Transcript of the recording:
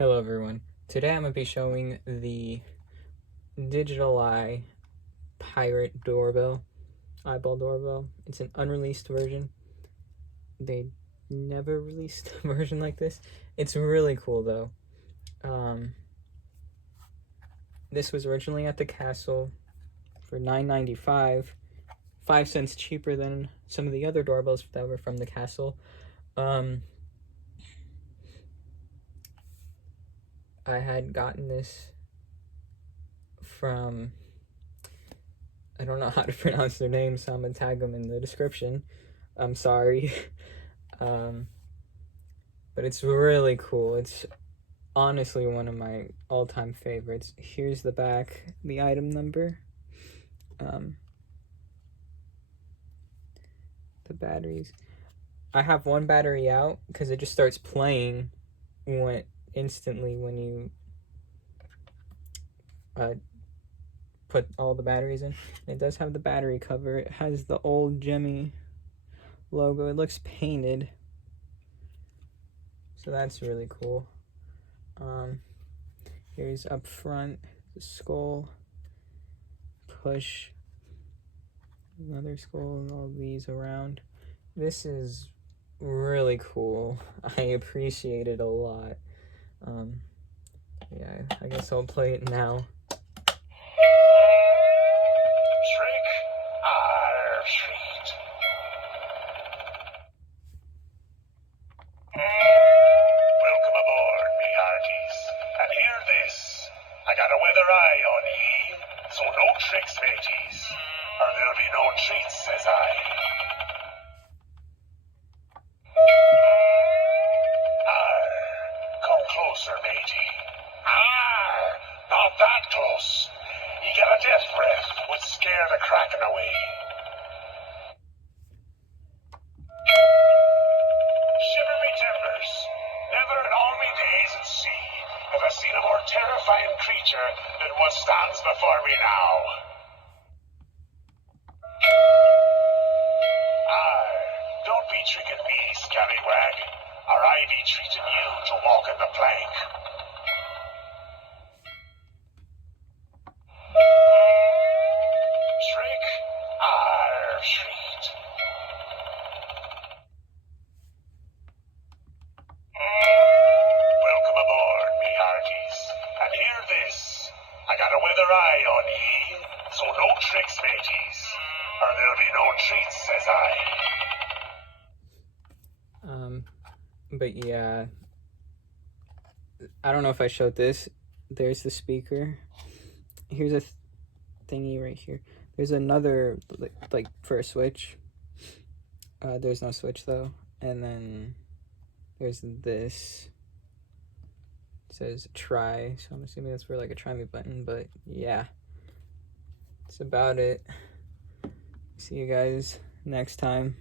Hello everyone. Today I'm going to be showing the Digital Eye Pirate eyeball doorbell. It's an unreleased version. They never released a version like this. It's really cool though. This was originally at the castle for $9.95, 5 cents cheaper than some of the other doorbells that were from the castle. I had gotten this from, I don't know how to pronounce their name, so I'm gonna tag them in the description. I'm sorry. But it's really cool. It's honestly one of my all-time favorites. Here's the back, the item number. The batteries. I have one battery out because it just starts playing instantly when you put all the batteries in. It does have the battery cover. It has the old Gemmy logo. It looks painted, so that's really cool. Here's up front the skull, push, another skull, and all these around. This is really cool. I appreciate it a lot. Yeah, I guess I'll play it now. Welcome aboard, me hearties. And hear this. I got a weather eye on ye, so no tricks, mateys, or there'll be no treats, says I. Come closer, matey. Not that close. You got a death breath would scare the kraken away. Shiver me timbers. Never in all me days at sea have I seen a more terrifying creature than what stands before me now. Don't be tricking me, scallywag, or I be treating you to walk in the plank. Trick or treat. Welcome aboard, me hearties. And hear this. I got a weather eye on ye, so no tricks, mateys, or there'll be no treats, says I. But yeah, I don't know if I showed this. There's the speaker. Here's a thingy right here. There's another, like for a switch. There's no switch though. And then there's this. It says try, so I'm assuming that's for like a try me button, but yeah. That's about it. See you guys next time.